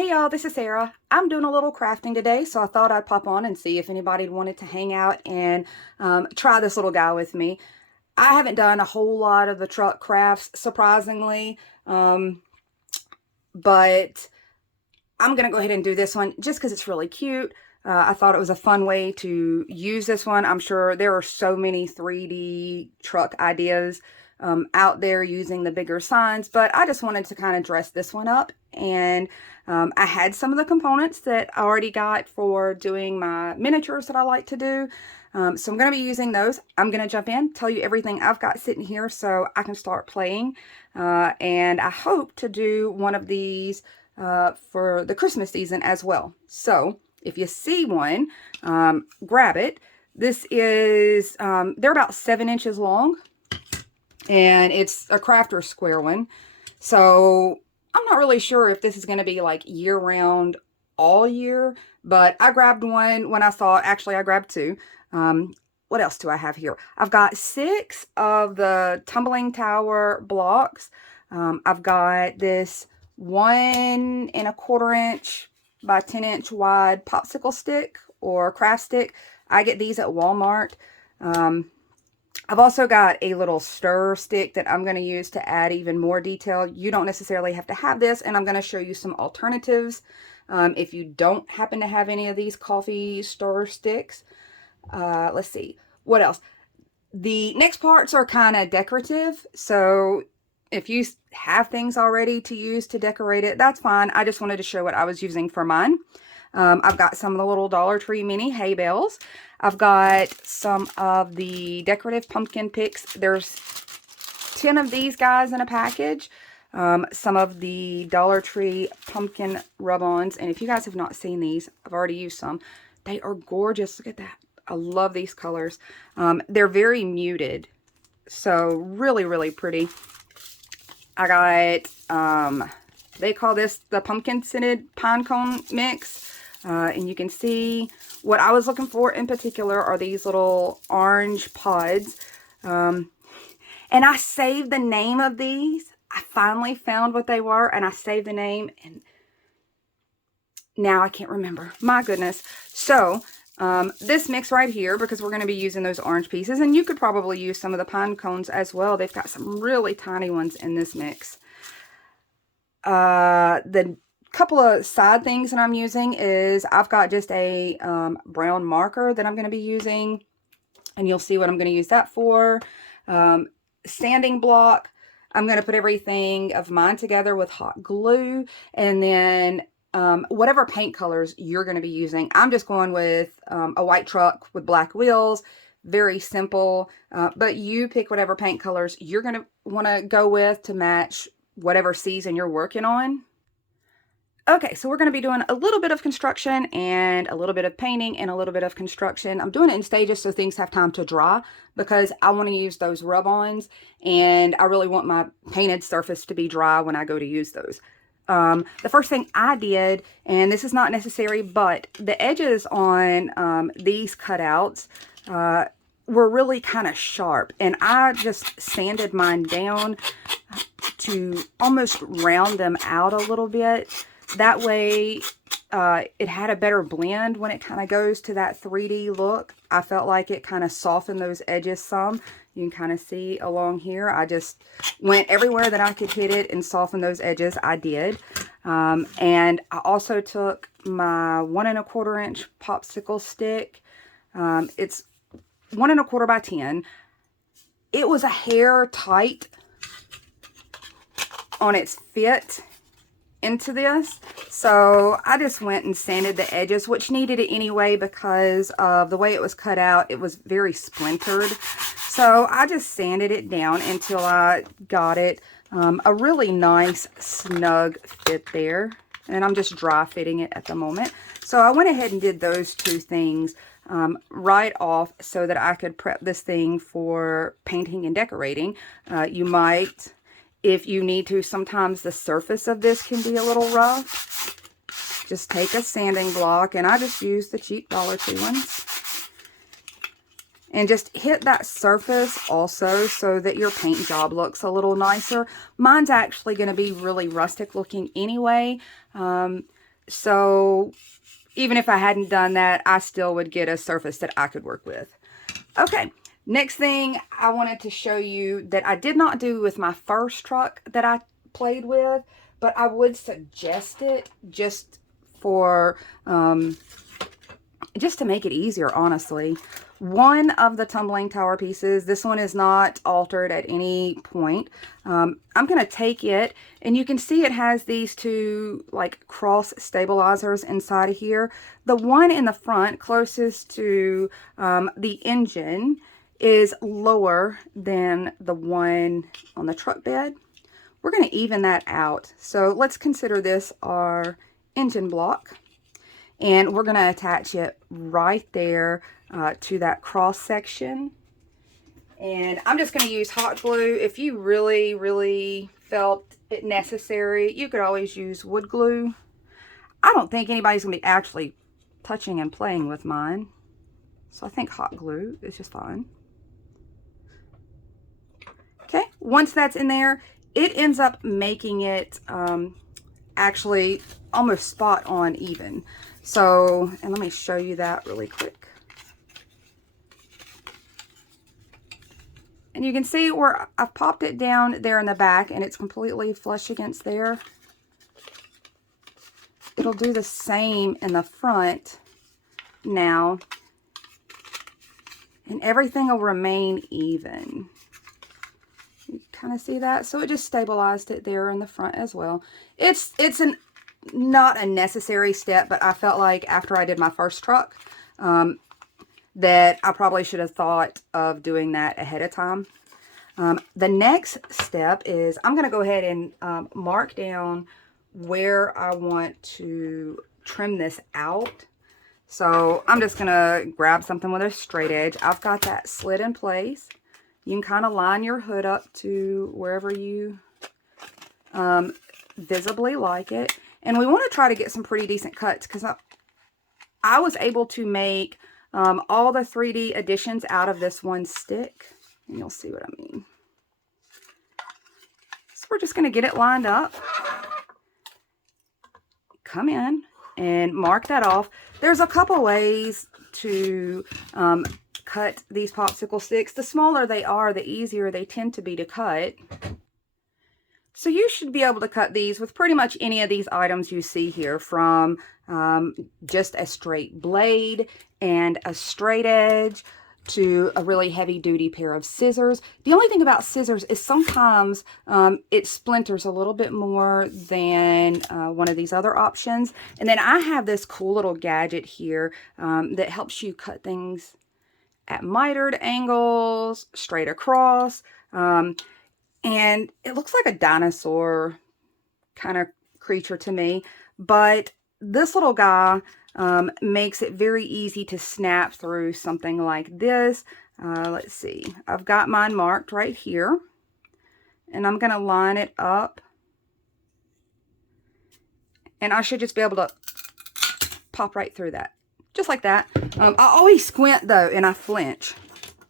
Hey y'all, this is Sarah. I'm doing a little crafting today, so I thought I'd pop on and see if anybody wanted to hang out and try this little guy with me. I haven't done a whole lot of the truck crafts, surprisingly, but I'm going to go ahead and do this one just because it's really cute. I thought it was a fun way to use this one. I'm sure there are so many 3D truck ideas out there using the bigger signs, but I just wanted to kind of dress this one up. And I had some of the components that I already got for doing my miniatures that I like to do. So I'm going to be using those. I'm going to jump in, tell you everything I've got sitting here so I can start playing. And I hope to do one of these for the Christmas season as well. So if you see one, grab it. This is, they're about 7 inches long, and it's a crafter square one. So I'm not really sure if this is going to be like year round all year, but I grabbed one when I saw it. Actually, I grabbed two. What else do I have here? I've got 6 of the tumbling tower blocks. I've got this 1 1/4 inch by 10 inch wide popsicle stick or craft stick. I get these at Walmart. I've also got a little stir stick that I'm going to use to add even more detail. You don't necessarily have to have this, and I'm going to show you some alternatives if you don't happen to have any of these coffee stir sticks. Let's see. What else? The next parts are kind of decorative, so if you have things already to use to decorate it, that's fine. I just wanted to show what I was using for mine. I've got some of the little Dollar Tree mini hay bales. I've got some of the decorative pumpkin picks. There's 10 of these guys in a package. Some of the Dollar Tree pumpkin rub-ons. And if you guys have not seen these, I've already used some. They are gorgeous. Look at that. I love these colors. They're very muted. So really, really pretty. I got, they call this the pumpkin scented pine cone mix. And you can see what I was looking for in particular are these little orange pods. And I saved the name of these. I finally found what they were, and I saved the name, and now I can't remember. My goodness. So, this mix right here, because we're going to be using those orange pieces, and you could probably use some of the pine cones as well. They've got some really tiny ones in this mix. The couple of side things that I'm using is I've got just a brown marker that I'm going to be using, and you'll see what I'm going to use that for. Sanding block. I'm going to put everything of mine together with hot glue, and then whatever paint colors you're going to be using. I'm just going with a white truck with black wheels. Very simple, but you pick whatever paint colors you're going to want to go with to match whatever season you're working on. Okay, so we're going to be doing a little bit of construction and a little bit of painting and a little bit of construction. I'm doing it in stages so things have time to dry because I want to use those rub-ons, and I really want my painted surface to be dry when I go to use those. The first thing I did, and this is not necessary, but the edges on these cutouts were really kind of sharp, and I just sanded mine down to almost round them out a little bit. That way, it had a better blend when it kind of goes to that 3D look. I felt like it kind of softened those edges some. You can kind of see along here. I just went everywhere that I could hit it and soften those edges. I did. And I also took my 1 1/4 inch popsicle stick. It's 1 1/4 by 10. It was a hair tight on its fit into this, so I just went and sanded the edges, which needed it anyway because of the way it was cut out. It was very splintered, so I just sanded it down until I got it a really nice snug fit there, and I'm just dry fitting it at the moment. So I went ahead and did those two things right off so that I could prep this thing for painting and decorating. You might, if you need to, sometimes the surface of this can be a little rough. Just take a sanding block, and I just use the cheap Dollar Tree ones, and just hit that surface also so that your paint job looks a little nicer. Mine's actually going to be really rustic looking anyway. So even if I hadn't done that, I still would get a surface that I could work with. Okay, next thing I wanted to show you that I did not do with my first truck that I played with, but I would suggest it just for, just to make it easier, honestly. One of the tumbling tower pieces, this one is not altered at any point. I'm going to take it, and you can see it has these two like cross stabilizers inside of here. The one in the front closest to the engine is lower than the one on the truck bed. We're going to even that out. So let's consider this our engine block. And we're going to attach it right there to that cross section. And I'm just going to use hot glue. If you really, really felt it necessary, you could always use wood glue. I don't think anybody's going to be actually touching and playing with mine. So I think hot glue is just fine. Okay, once that's in there, it ends up making it actually almost spot on even. So, and let me show you that really quick. And you can see where I've popped it down there in the back and it's completely flush against there. It'll do the same in the front now. And everything will remain even. You kind of see that? So it just stabilized it there in the front as well. It's not a necessary step, but I felt like after I did my first truck that I probably should have thought of doing that ahead of time. The next step is I'm going to go ahead and mark down where I want to trim this out. So I'm just going to grab something with a straight edge. I've got that slid in place. You can kind of line your hood up to wherever you visibly like it. And we want to try to get some pretty decent cuts because I was able to make all the 3D additions out of this one stick. And you'll see what I mean. So we're just going to get it lined up. Come in and mark that off. There's a couple ways to cut these popsicle sticks. The smaller they are, the easier they tend to be to cut. So you should be able to cut these with pretty much any of these items you see here, from just a straight blade and a straight edge to a really heavy duty pair of scissors. The only thing about scissors is sometimes it splinters a little bit more than one of these other options. And then I have this cool little gadget here that helps you cut things at mitered angles, straight across. And it looks like a dinosaur kind of creature to me. But this little guy makes it very easy to snap through something like this. Let's see. I've got mine marked right here. And I'm going to line it up. And I should just be able to pop right through that. Just like that. I always squint though, and I flinch.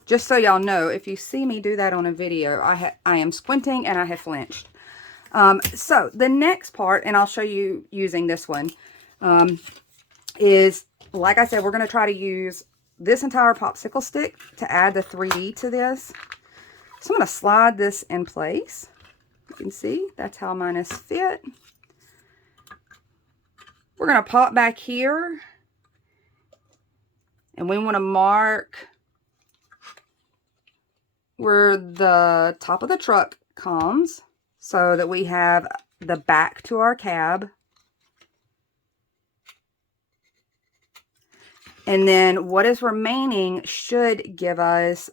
Just so y'all know, if you see me do that on a video, I am squinting and I have flinched. So the next part, and I'll show you using this one, is, like I said, we're going to try to use this entire popsicle stick to add the 3D to this. So I'm going to slide this in place. You can see that's how mine is fit. We're going to pop back here. And we want to mark where the top of the truck comes so that we have the back to our cab. And then what is remaining should give us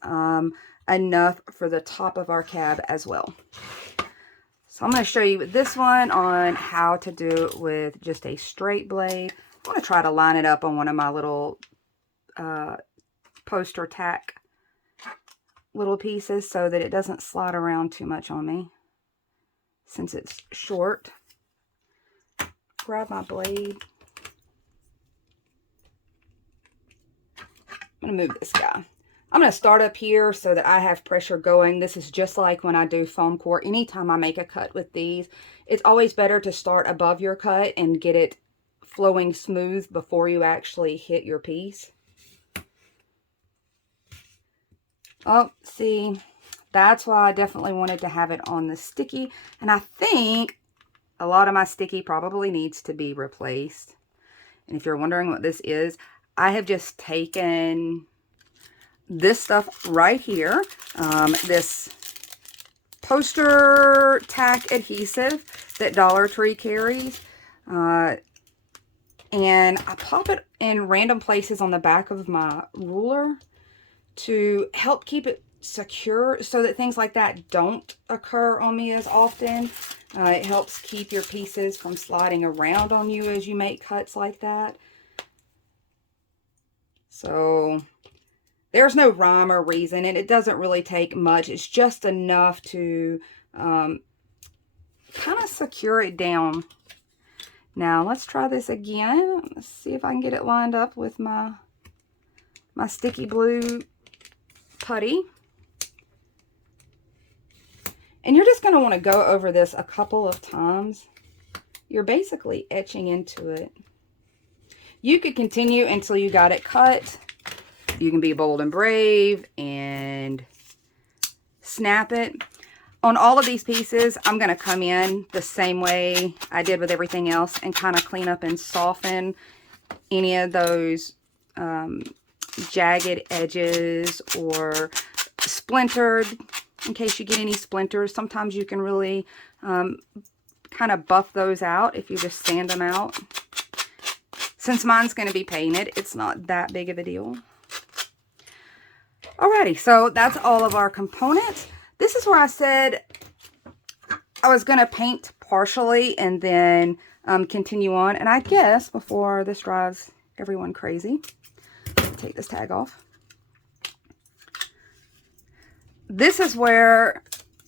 enough for the top of our cab as well. So I'm going to show you this one on how to do it with just a straight blade. I'm going to try to line it up on one of my little poster tack little pieces so that it doesn't slide around too much on me since it's short. Grab my blade. I'm going to move this guy. I'm going to start up here so that I have pressure going. This is just like when I do foam core. Anytime I make a cut with these, it's always better to start above your cut and get it flowing smooth before you actually hit your piece. Oh, see, that's why I definitely wanted to have it on the sticky. And I think a lot of my sticky probably needs to be replaced. And if you're wondering what this is, I have just taken this stuff right here, this poster tack adhesive that Dollar Tree carries, and I pop it in random places on the back of my ruler to help keep it secure so that things like that don't occur on me as often. It helps keep your pieces from sliding around on you as you make cuts like that. So there's no rhyme or reason, and it doesn't really take much. It's just enough to kind of secure it down. Now let's try this again. Let's see if I can get it lined up with my sticky blue putty. And you're just going to want to go over this a couple of times. You're basically etching into it. You could continue until you got it cut. You can be bold and brave and snap it. On all of these pieces, I'm going to come in the same way I did with everything else and kind of clean up and soften any of those jagged edges or splintered, in case you get any splinters. Sometimes you can really kind of buff those out if you just sand them out. Since mine's going to be painted, it's not that big of a deal. Alrighty, so that's all of our components. This is where I said I was going to paint partially and then continue on. And I guess before this drives everyone crazy, take this tag off. This is where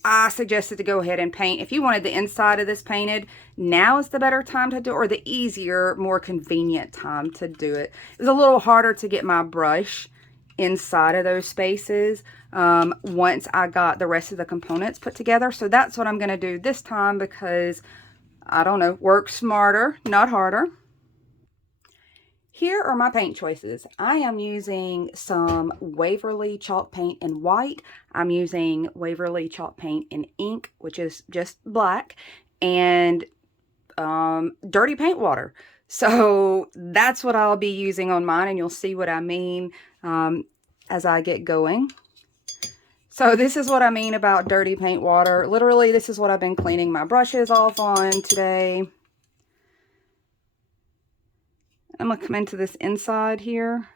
I suggested to go ahead and paint. If you wanted the inside of this painted, now is the better time to do it, or the easier, more convenient time to do it. It was a little harder to get my brush inside of those spaces once I got the rest of the components put together. So that's what I'm going to do this time because, I don't know, work smarter, not harder. Here are my paint choices. I am using some Waverly chalk paint in white. I'm using Waverly chalk paint in ink, which is just black, and dirty paint water. So that's what I'll be using on mine, and you'll see what I mean as I get going. So this is what I mean about dirty paint water. Literally, this is what I've been cleaning my brushes off on today. I'm going to come into this inside here.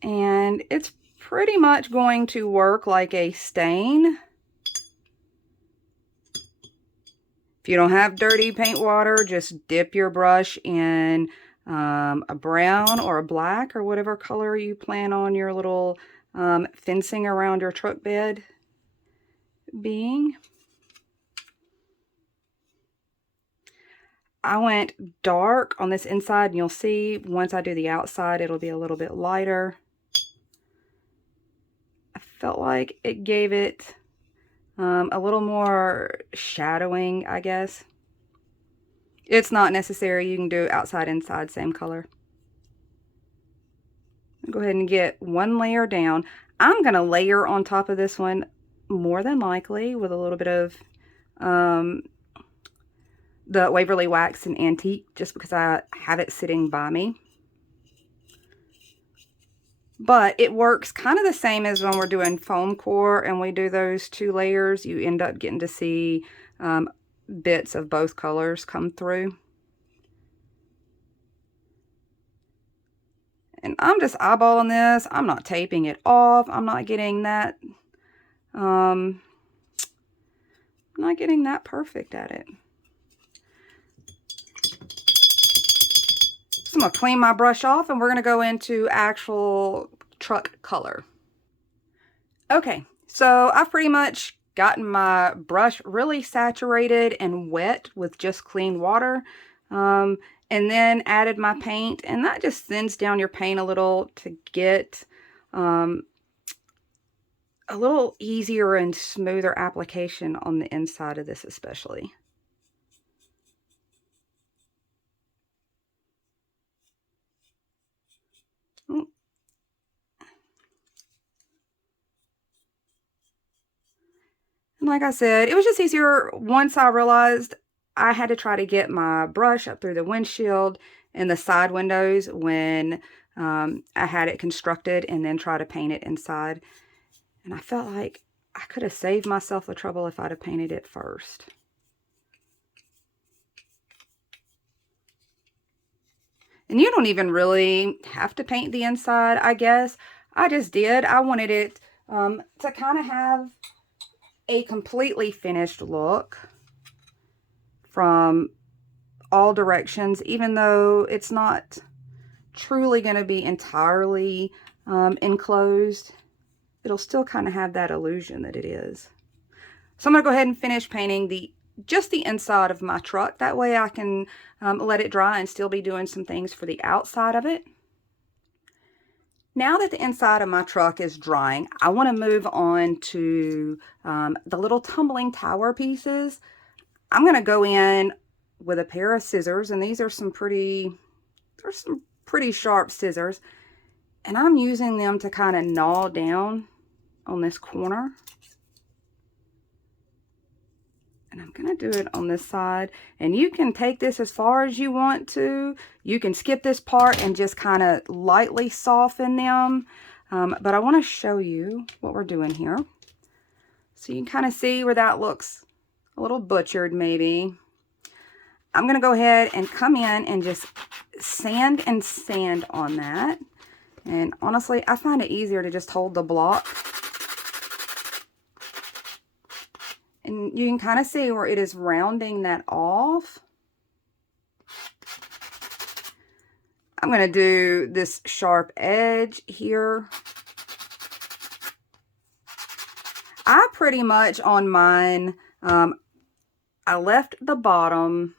And it's pretty much going to work like a stain. If you don't have dirty paint water, just dip your brush in a brown or a black or whatever color you plan on your little fencing around your truck bed being. I went dark on this inside, and you'll see once I do the outside, it'll be a little bit lighter. I felt like it gave it a little more shadowing, I guess. It's not necessary. You can do outside, inside, same color. Go ahead and get one layer down. I'm going to layer on top of this one, more than likely, with a little bit of the Waverly Wax and Antique, just because I have it sitting by me. But it works kind of the same as when we're doing foam core and we do those 2 layers. You end up getting to see bits of both colors come through. And I'm just eyeballing this. I'm not taping it off. I'm not getting that perfect at it. So I'm going to clean my brush off, and we're going to go into actual truck color. Okay, so I've pretty much gotten my brush really saturated and wet with just clean water, and then added my paint, and that just thins down your paint a little to get a little easier and smoother application on the inside of this especially. like I said, it was just easier once I realized I had to try to get my brush up through the windshield and the side windows when I had it constructed, and then try to paint it inside. And I felt like I could have saved myself the trouble if I'd have painted it first. And you don't even really have to paint the inside, I guess. I just did. I wanted it to kind of have a completely finished look from all directions, even though it's not truly going to be entirely enclosed. It'll still kind of have that illusion that it is. So I'm going to go ahead and finish painting just the inside of my truck. That way I can let it dry and still be doing some things for the outside of it. Now that the inside of my truck is drying, I want to move on to the little tumbling tower pieces. I'm going to go in with a pair of scissors, and these are some pretty sharp scissors, and I'm using them to kind of gnaw down on this corner. And I'm going to do it on this side, and you can take this as far as you want to. You can skip this part and just kind of lightly soften them, but I want to show you what we're doing here. So you can kind of see where that looks a little butchered maybe. I'm going to go ahead and come in and just sand and sand on that. And honestly, I find it easier to just hold the block. And you can kind of see where it is rounding that off. I'm going to do this sharp edge here. I pretty much on mine, I left the bottom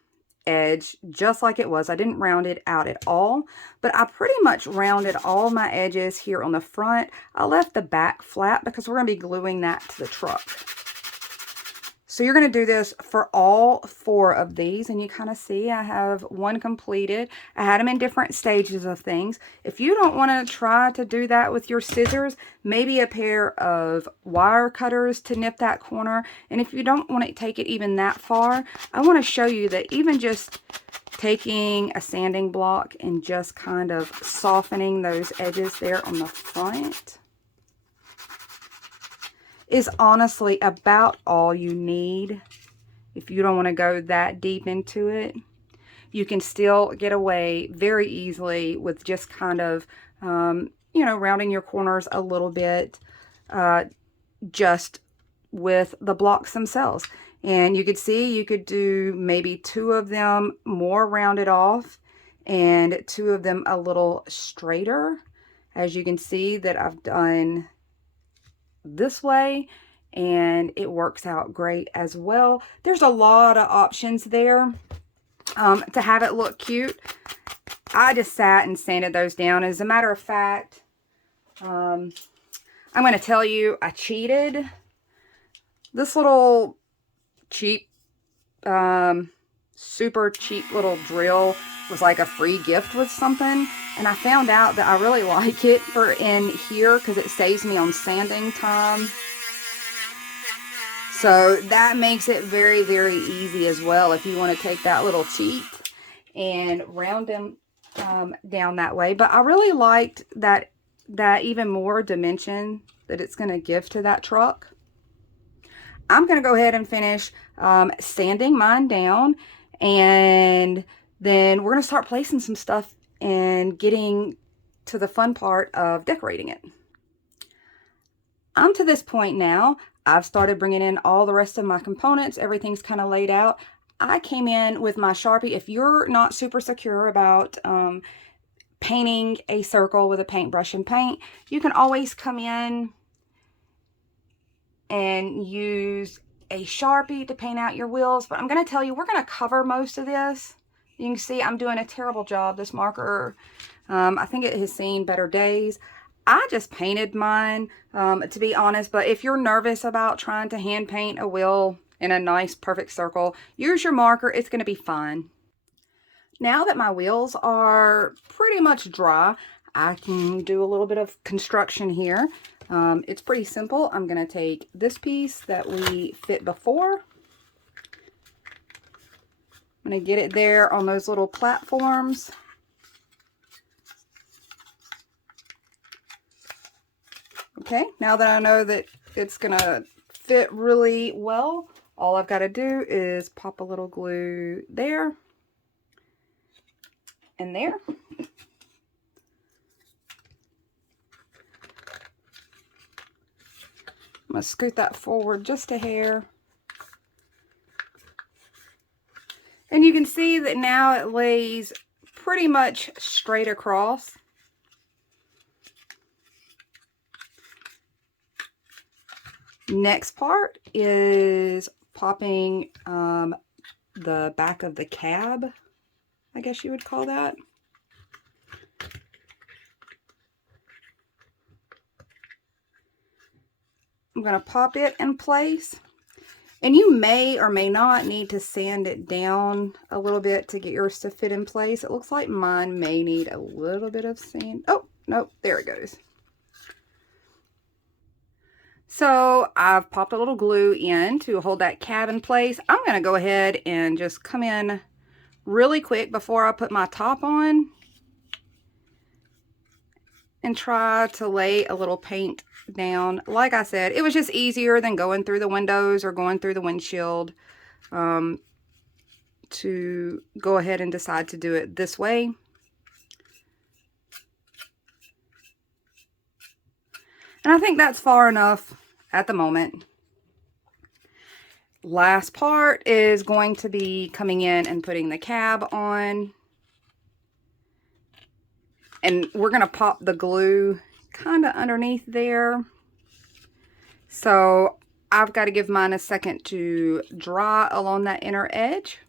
edge just like it was. I didn't round it out at all, but I pretty much rounded all my edges here on the front. I left the back flat because we're going to be gluing that to the truck. So you're going to do this for all 4 of these, and you kind of see I have one completed. I had them in different stages of things. If you don't want to try to do that with your scissors, maybe a pair of wire cutters to nip that corner. And if you don't want to take it even that far, I want to show you that even just taking a sanding block and just kind of softening those edges there on the front is honestly about all you need. If you don't want to go that deep into it, you can still get away very easily with just kind of, you know, rounding your corners a little bit, just with the blocks themselves. And you could see you could do maybe 2 of them more rounded off and 2 of them a little straighter. As you can see that I've done this way, and it works out great as well. There's a lot of options there to have it look cute. I just sat and sanded those down. As a matter of fact, I'm going to tell you, I cheated. This little cheap, super cheap little drill was like a free gift with something, and I found out that I really like it for in here because it saves me on sanding time. So that makes it very, very easy as well if you want to take that little cheat and round them down that way. But I really liked that even more dimension that it's going to give to that truck. I'm going to go ahead and finish sanding mine down, and then we're going to start placing some stuff and getting to the fun part of decorating it. I'm to this point now. I've started bringing in all the rest of my components. Everything's kind of laid out. I came in with my Sharpie. If you're not super secure about painting a circle with a paintbrush and paint, you can always come in and use a Sharpie to paint out your wheels. But I'm going to tell you, we're going to cover most of this. You can see I'm doing a terrible job. This marker, I think it has seen better days. I just painted mine, to be honest. But if you're nervous about trying to hand paint a wheel in a nice, perfect circle, use your marker. It's going to be fine. Now that my wheels are pretty much dry, I can do a little bit of construction here. It's pretty simple. I'm going to take this piece that we fit before. I'm going to get it there on those little platforms. Okay, now that I know that it's going to fit really well, all I've got to do is pop a little glue there and there. I'm going to scoot that forward just a hair. And you can see that now it lays pretty much straight across. Next part is popping the back of the cab, I guess you would call that. I'm going to pop it in place. And you may or may not need to sand it down a little bit to get yours to fit in place. It looks like mine may need a little bit of sand. Oh, nope, there it goes. So I've popped a little glue in to hold that cab in place. I'm going to go ahead and just come in really quick before I put my top on and try to lay a little paint down. Like I said, it was just easier than going through the windows or going through the windshield to go ahead and decide to do it this way. And I think that's far enough at the moment. Last part is going to be coming in and putting the cab on. And we're going to pop the glue kind of underneath there. So I've got to give mine a second to dry along that inner edge.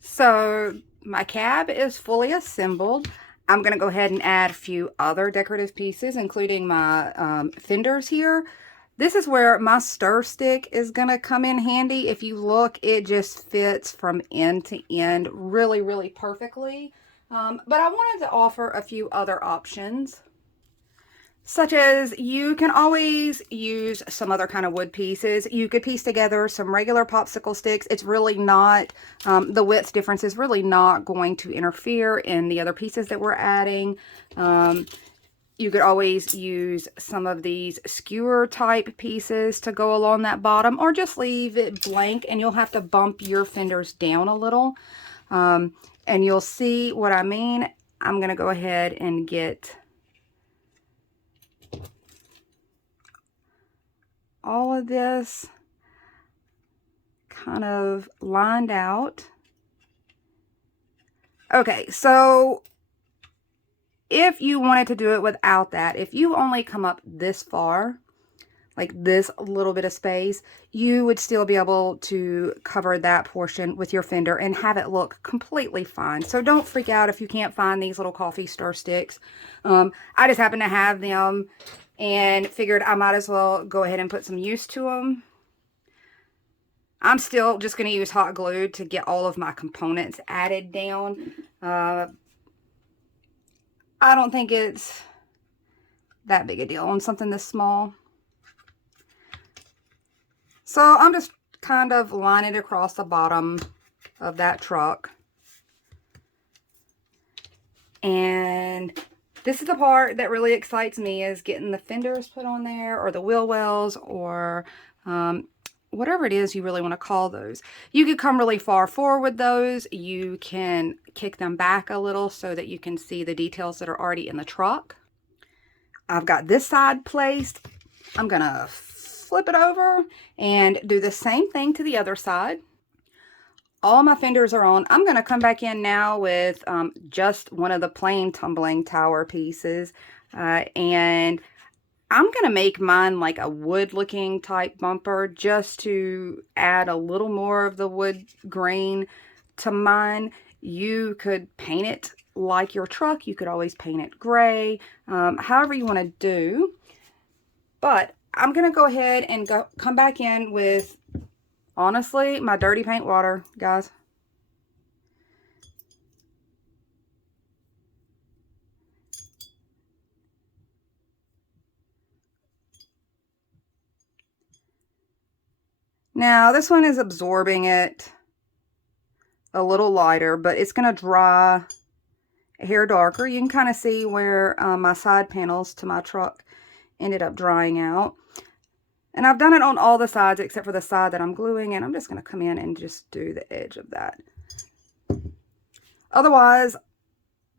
So my cab is fully assembled. I'm going to go ahead and add a few other decorative pieces, including my fenders here. This is where my stir stick is going to come in handy. If you look, it just fits from end to end really, really perfectly. But I wanted to offer a few other options, such as you can always use some other kind of wood pieces. You could piece together some regular popsicle sticks. It's really not, the width difference is really not going to interfere in the other pieces that we're adding. You could always use some of these skewer type pieces to go along that bottom, or just leave it blank and you'll have to bump your fenders down a little. And you'll see what I mean. I'm going to go ahead and get all of this kind of lined out. Okay, so if you wanted to do it without that, if you only come up this far, like this little bit of space, you would still be able to cover that portion with your fender and have it look completely fine. So don't freak out if you can't find these little coffee stir sticks. I just happen to have them and figured I might as well go ahead and put some use to them. I'm still just going to use hot glue to get all of my components added down. I don't think it's that big a deal on something this small. So I'm just kind of lining it across the bottom of that truck. And this is the part that really excites me, is getting the fenders put on there, or the wheel wells, or whatever it is you really want to call those. You could come really far forward with those. You can kick them back a little so that you can see the details that are already in the truck. I've got this side placed. I'm going to flip it over and do the same thing to the other side. All my fenders are on. I'm going to come back in now with just one of the plain tumbling tower pieces, and I'm going to make mine like a wood looking type bumper, just to add a little more of the wood grain to mine. You could paint it like your truck. You could always paint it gray, however you want to do. But I'm going to go ahead and come back in with, honestly, my dirty paint water, guys. Now this one is absorbing it a little lighter, but it's going to dry a hair darker. You can kind of see where my side panels to my truck ended up drying out. And I've done it on all the sides except for the side that I'm gluing, and I'm just going to come in and just do the edge of that. Otherwise,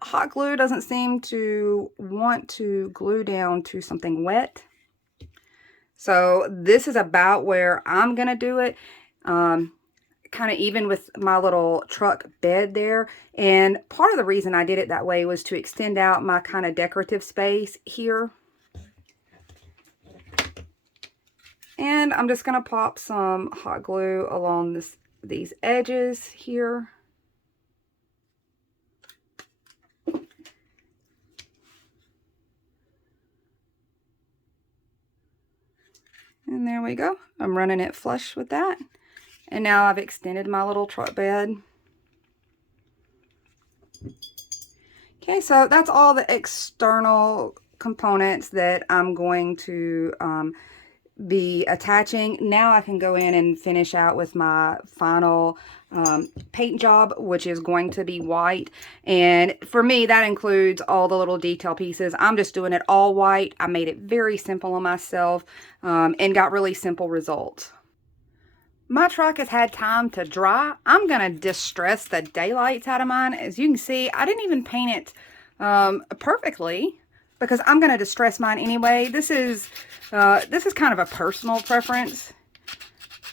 hot glue doesn't seem to want to glue down to something wet. So this is about where I'm going to do it. Kind of even with my little truck bed there. And part of the reason I did it that way was to extend out my kind of decorative space here. And I'm just going to pop some hot glue along these edges here. And there we go. I'm running it flush with that. And now I've extended my little truck bed. Okay, so that's all the external components that I'm going to be attaching. Now I can go in and finish out with my final paint job, which is going to be white. And for me, that includes all the little detail pieces. I'm just doing it all white. I made it very simple on myself and got really simple results. My truck has had time to dry. I'm going to distress the daylights out of mine. As you can see, I didn't even paint it perfectly because I'm going to distress mine anyway. This is kind of a personal preference.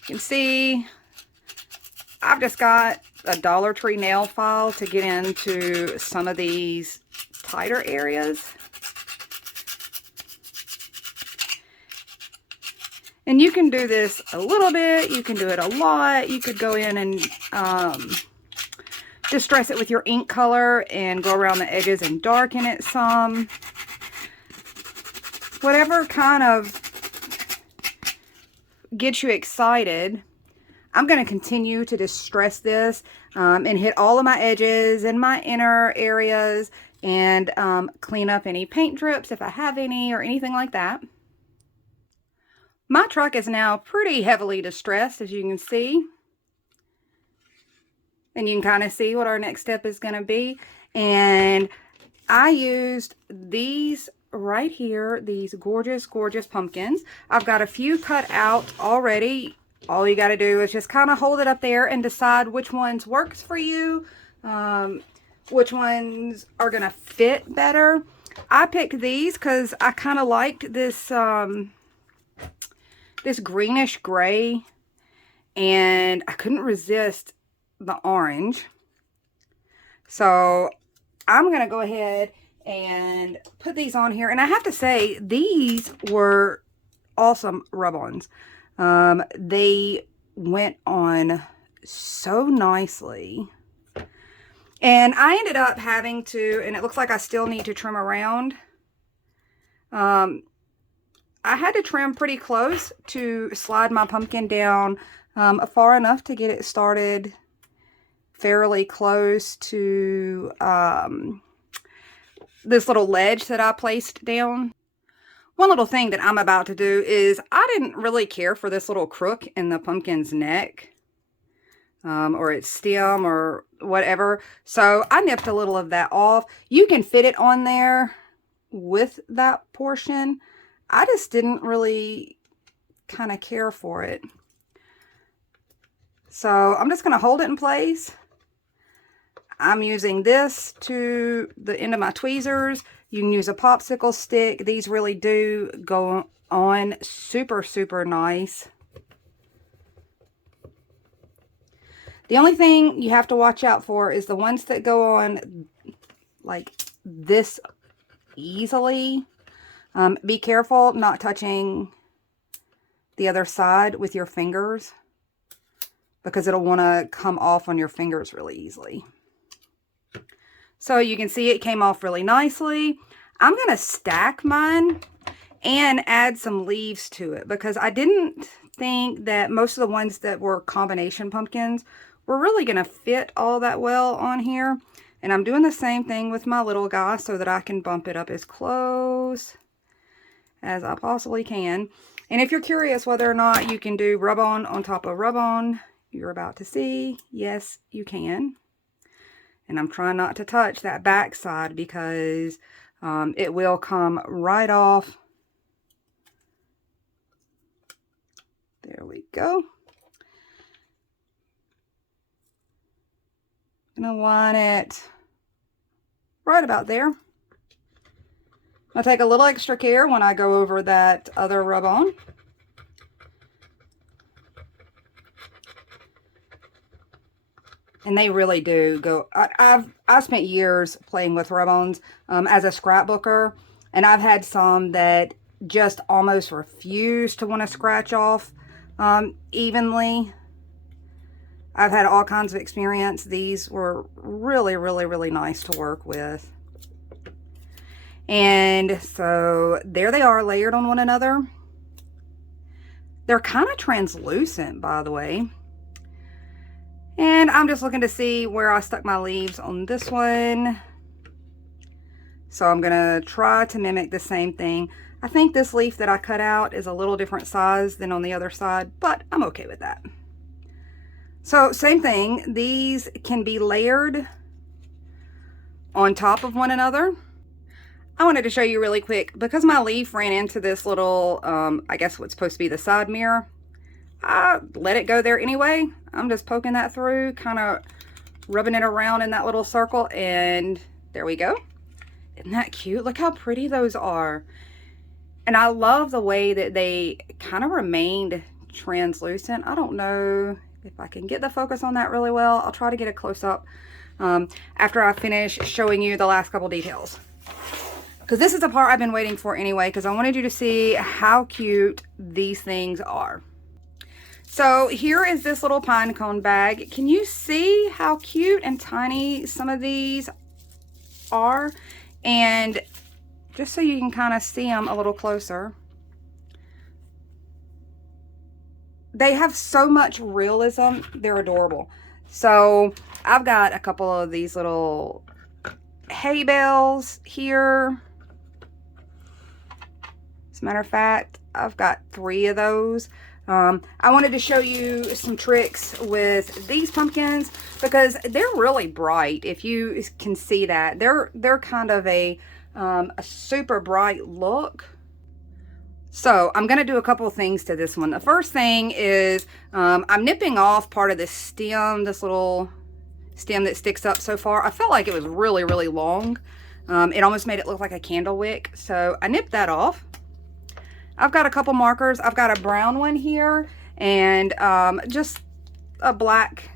You can see I've just got a Dollar Tree nail file to get into some of these tighter areas. And you can do this a little bit, you can do it a lot. You could go in and distress it with your ink color and go around the edges and darken it some. Whatever kind of gets you excited. I'm going to continue to distress this and hit all of my edges and my inner areas and clean up any paint drips if I have any or anything like that. My truck is now pretty heavily distressed, as you can see. And you can kind of see what our next step is going to be. And I used these right here, these gorgeous, gorgeous pumpkins. I've got a few cut out already. All you got to do is just kind of hold it up there and decide which ones works for you, which ones are going to fit better. I picked these because I kind of liked this this greenish gray, and I couldn't resist the orange. So I'm going to go ahead and put these on here. And I have to say, these were awesome rub-ons. They went on so nicely. And I ended up having to, and it looks like I still need to trim around. I had to trim pretty close to slide my pumpkin down far enough to get it started fairly close to this little ledge that I placed down. One little thing that I'm about to do is I didn't really care for this little crook in the pumpkin's neck or its stem or whatever. So I nipped a little of that off. You can fit it on there with that portion. I just didn't really kind of care for it. So I'm just going to hold it in place. I'm using this to the end of my tweezers. You can use a popsicle stick. These really do go on super, super nice. The only thing you have to watch out for is the ones that go on like this easily. Be careful not touching the other side with your fingers because it'll want to come off on your fingers really easily. So you can see it came off really nicely. I'm going to stack mine and add some leaves to it because I didn't think that most of the ones that were combination pumpkins were really going to fit all that well on here. And I'm doing the same thing with my little guy so that I can bump it up as close as I possibly can. And if you're curious whether or not you can do rub-on top of rub-on, you're about to see, yes, you can. And I'm trying not to touch that back side because it will come right off. There we go. I'm gonna line it right about there. I'll take a little extra care when I go over that other rub-on. And they really do go. I've spent years playing with rub-ons as a scrapbooker, and I've had some that just almost refuse to want to scratch off evenly. I've had all kinds of experience. These were really, really, really nice to work with. And so there they are, layered on one another. They're kind of translucent, by the way. And I'm just looking to see where I stuck my leaves on this one. So I'm gonna try to mimic the same thing. I think this leaf that I cut out is a little different size than on the other side, but I'm okay with that. So same thing, these can be layered on top of one another. I wanted to show you really quick, because my leaf ran into this little, I guess what's supposed to be the side mirror. I let it go there anyway. I'm just poking that through, kind of rubbing it around in that little circle, and there we go. Isn't that cute? Look how pretty those are. And I love the way that they kind of remained translucent. I don't know if I can get the focus on that really well. I'll try to get a close-up after I finish showing you the last couple details. Because this is the part I've been waiting for anyway, because I wanted you to see how cute these things are. So here is this little pine cone bag. Can you see how cute and tiny some of these are? And just so you can kind of see them a little closer, they have so much realism. They're adorable. So I've got a couple of these little hay bales here. As a matter of fact, I've got 3 of those. I wanted to show you some tricks with these pumpkins because they're really bright. If you can see that, they're kind of a super bright look. So I'm going to do a couple of things to this one. The first thing is I'm nipping off part of this stem, this little stem that sticks up so far. I felt like it was really, really long. It almost made it look like a candle wick. So I nipped that off. I've got a couple markers. I've got a brown one here and just a black,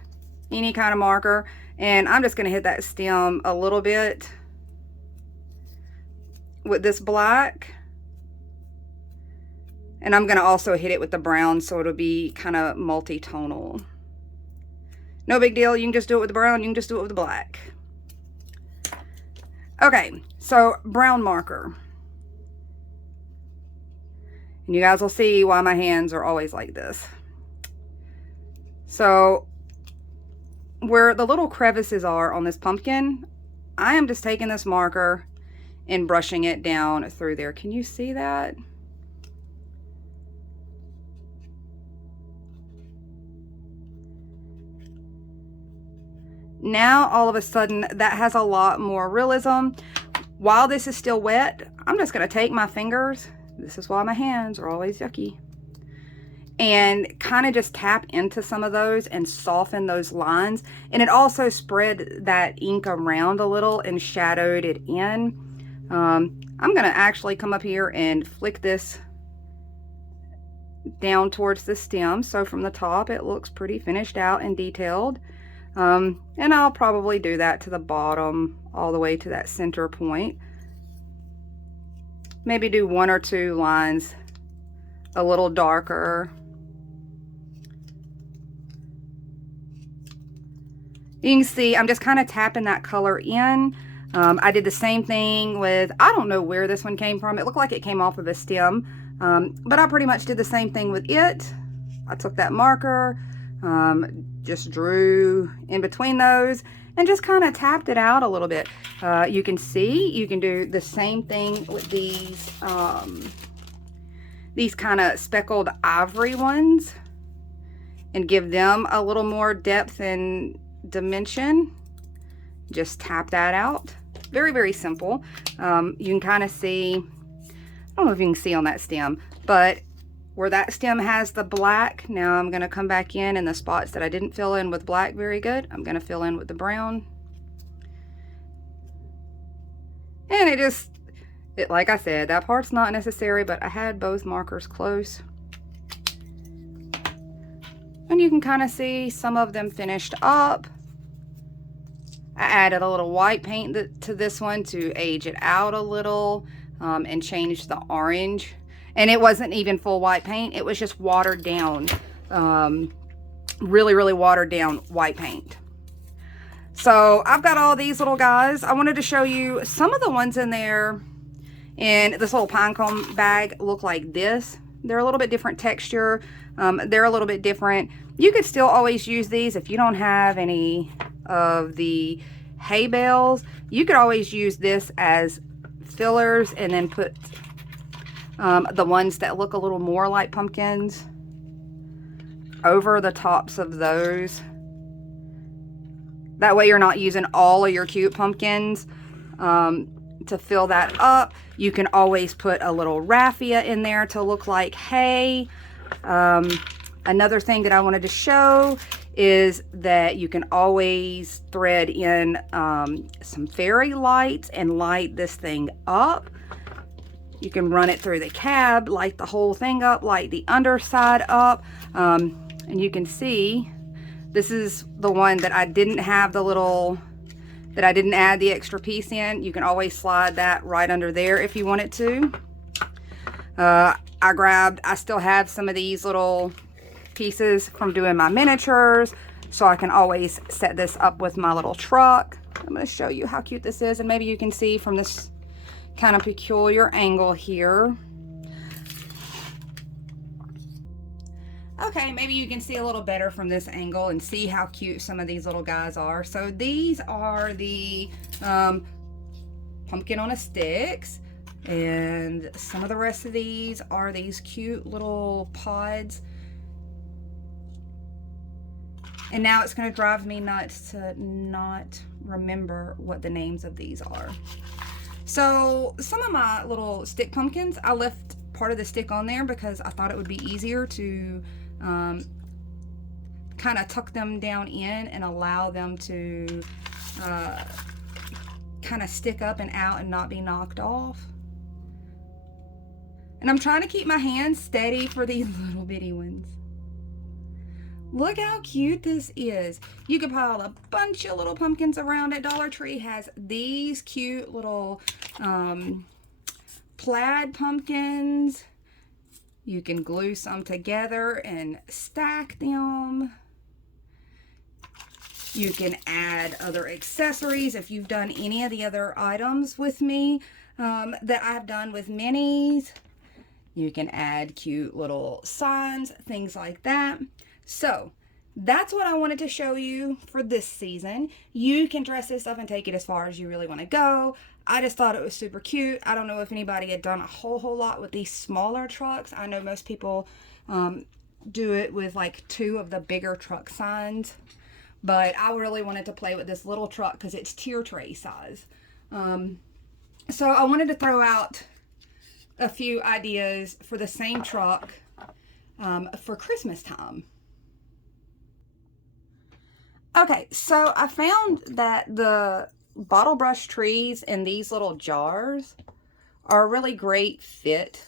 any kind of marker. And I'm just going to hit that stem a little bit with this black. And I'm going to also hit it with the brown so it'll be kind of multi-tonal. No big deal. You can just do it with the brown. You can just do it with the black. Okay, so brown marker. And you guys will see why my hands are always like this. So where the little crevices are on this pumpkin, I am just taking this marker and brushing it down through there. Can you see that? Now, all of a sudden, that has a lot more realism. While this is still wet, I'm just going to take my fingers. This is why my hands are always yucky. And kind of just tap into some of those and soften those lines. And it also spread that ink around a little and shadowed it in. I'm going to actually come up here and flick this down towards the stem. So from the top, it looks pretty finished out and detailed. And I'll probably do that to the bottom all the way to that center point. Maybe do 1 or 2 lines a little darker. You can see I'm just kind of tapping that color in. I did the same thing with, I don't know where this one came from. It looked like it came off of a stem, but I pretty much did the same thing with it. I took that marker, just drew in between those and just kind of tapped it out a little bit. You can see, you can do the same thing with these these kind of speckled ivory ones and give them a little more depth and dimension. Just tap that out. Very, very simple. You can kind of see, I don't know if you can see on that stem, but where that stem has the black, now I'm going to come back in the spots that I didn't fill in with black very good. I'm going to fill in with the brown. And it like I said, that part's not necessary, but I had both markers close. And you can kind of see some of them finished up. I added a little white paint to this one to age it out a little and change the orange. And it wasn't even full white paint. It was just watered down, really, really watered down white paint. So I've got all these little guys. I wanted to show you some of the ones in there in this little pine cone bag look like this. They're a little bit different texture. They're a little bit different. You could still always use these if you don't have any of the hay bales. You could always use this as fillers and then put the ones that look a little more like pumpkins over the tops of those. That way you're not using all of your cute pumpkins to fill that up. You can always put a little raffia in there to look like hay. Another thing that I wanted to show is that you can always thread in some fairy lights and light this thing up. You can run it through the cab, light the whole thing up, light the underside up. And you can see, this is the one that I didn't have that I didn't add the extra piece in. You can always slide that right under there if you wanted to. I still have some of these little pieces from doing my miniatures, so I can always set this up with my little truck. I'm going to show you how cute this is, and maybe you can see from this kind of peculiar angle here. Okay, maybe you can see a little better from this angle and see how cute some of these little guys are. So these are the pumpkin on a sticks, and some of the rest of these are these cute little pods. And now it's going to drive me nuts to not remember what the names of these are. So some of my little stick pumpkins, I left part of the stick on there because I thought it would be easier to kind of tuck them down in and allow them to kind of stick up and out and not be knocked off. And I'm trying to keep my hands steady for these little bitty ones. Look how cute this is. You could pile a bunch of little pumpkins around it. Dollar Tree has these cute little plaid pumpkins. You can glue some together and stack them. You can add other accessories if you've done any of the other items with me that I've done with minis. You can add cute little signs, things like that. So that's what I wanted to show you for this season. You can dress this up and take it as far as you really want to go. I just thought it was super cute. I don't know if anybody had done a whole lot with these smaller trucks. I know most people do it with like 2 of the bigger truck signs, but I really wanted to play with this little truck because it's tier tray size. So I wanted to throw out a few ideas for the same truck for Christmas time. Okay, so I found that the bottle brush trees in these little jars are a really great fit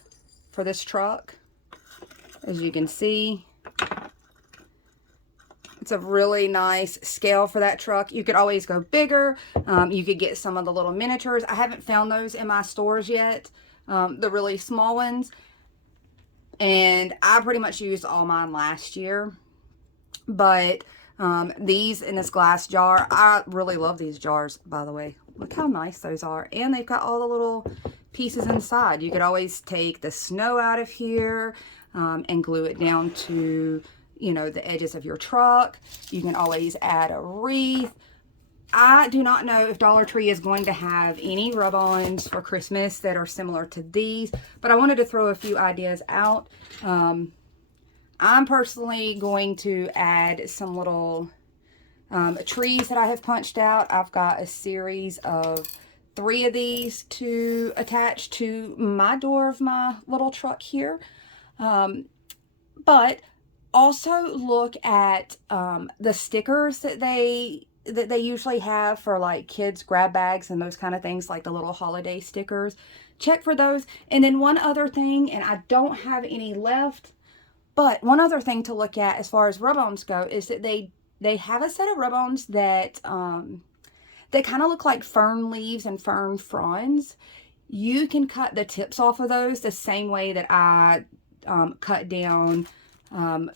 for this truck. As you can see, it's a really nice scale for that truck. You could always go bigger. You could get some of the little miniatures. I haven't found those in my stores yet, the really small ones. And I pretty much used all mine last year. But these in this glass jar, I really love these jars, by the way. Look how nice those are. And they've got all the little pieces inside. You could always take the snow out of here and glue it down to, you know, the edges of your truck. You can always add a wreath. I do not know if Dollar Tree is going to have any rub-ons for Christmas that are similar to these, but I wanted to throw a few ideas out. I'm personally going to add some little trees that I have punched out. I've got a series of 3 of these to attach to my door of my little truck here. But also look at the stickers that they usually have for like kids grab bags and those kind of things, like the little holiday stickers. Check for those. And then one other thing, and I don't have any left, but one other thing to look at as far as rub-ons go is that they have a set of rub-ons that that kind of look like fern leaves and fern fronds. You can cut the tips off of those the same way that I cut down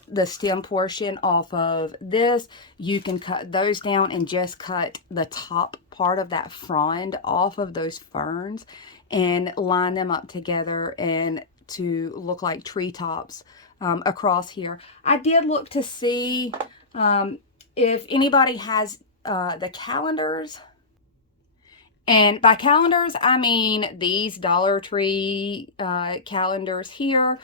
the stem portion off of this. You can cut those down and just cut the top part of that frond off of those ferns and line them up together and to look like treetops across here. I did look to see if anybody has the calendars. And by calendars, I mean these Dollar Tree calendars here.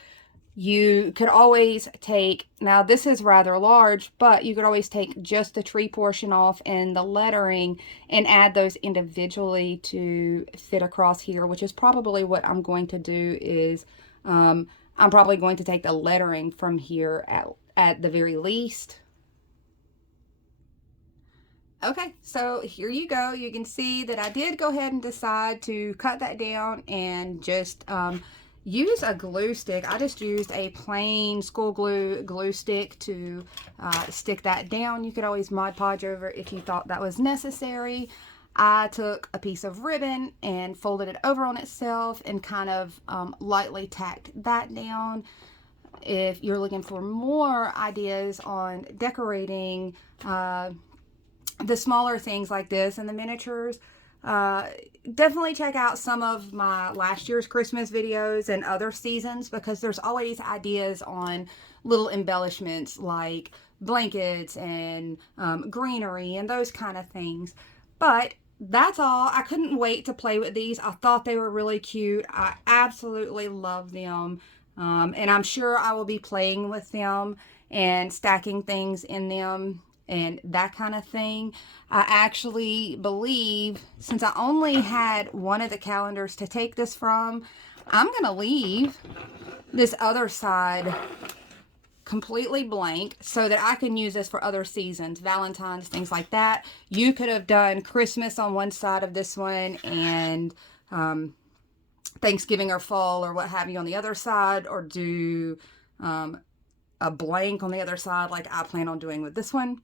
You could always take, now this is rather large, but you could always take just the tree portion off and the lettering and add those individually to fit across here, which is probably what I'm going to do. Is I'm probably going to take the lettering from here at the very least. Okay, so here you go. You can see that I did go ahead and decide to cut that down and just use a glue stick. I just used a plain school glue stick to stick that down. You could always Mod Podge over if you thought that was necessary. I took a piece of ribbon and folded it over on itself and kind of lightly tacked that down. If you're looking for more ideas on decorating the smaller things like this and the miniatures, definitely check out some of my last year's Christmas videos and other seasons, because there's always ideas on little embellishments like blankets and greenery and those kind of things. But that's all. I couldn't wait to play with these. I thought they were really cute. I absolutely love them. And I'm sure I will be playing with them and stacking things in them and that kind of thing. I actually believe, since I only had one of the calendars to take this from, I'm going to leave this other side completely blank so that I can use this for other seasons, Valentine's, things like that. You could have done Christmas on one side of this one and Thanksgiving or fall or what have you on the other side, or do a blank on the other side like I plan on doing with this one.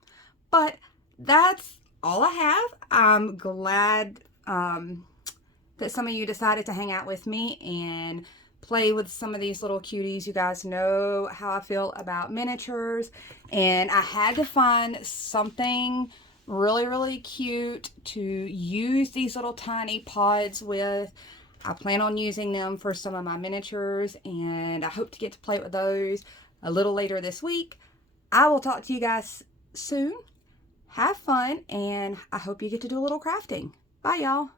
But that's all I have. I'm glad that some of you decided to hang out with me and play with some of these little cuties. You guys know how I feel about miniatures, and I had to find something really cute to use these little tiny pods with. I plan on using them for some of my miniatures, and I hope to get to play with those a little later this week. I will talk to you guys soon. Have fun, and I hope you get to do a little crafting. Bye, y'all.